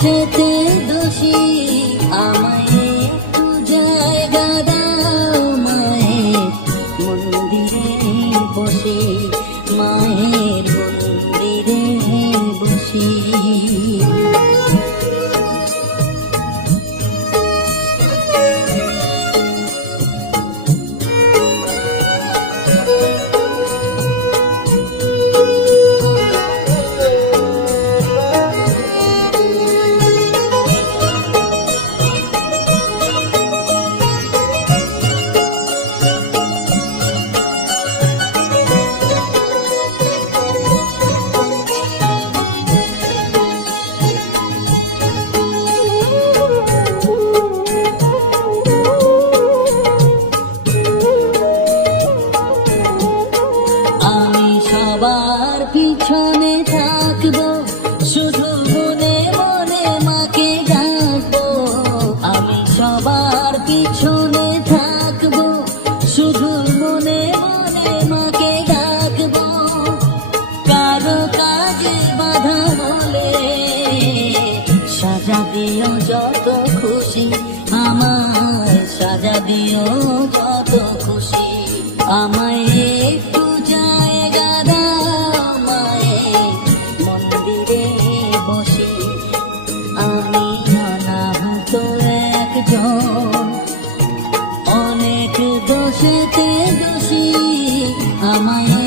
দোষেতে দোষী, আমায় একটু জায়গা দাও মায়ের মন্দিরে বসে, মায়ের মন্দিরে বসে। সবার পিছনে থাকবো, শুধু মনে মনে মাকে ডাকবো। আমি সবার পিছনে থাকবো, শুধু মনে মনে মাকে ডাকবো। কারো কাজে বাধা হলে সাজা দিও যত খুশি, আমায় সাজা দিও যত খুশি। আমায় একটু জায়গা দাও মায়ের মন্দিরে বসে, আমি অনাহত একজন, অনেক দোষেতে দোষী, আমায়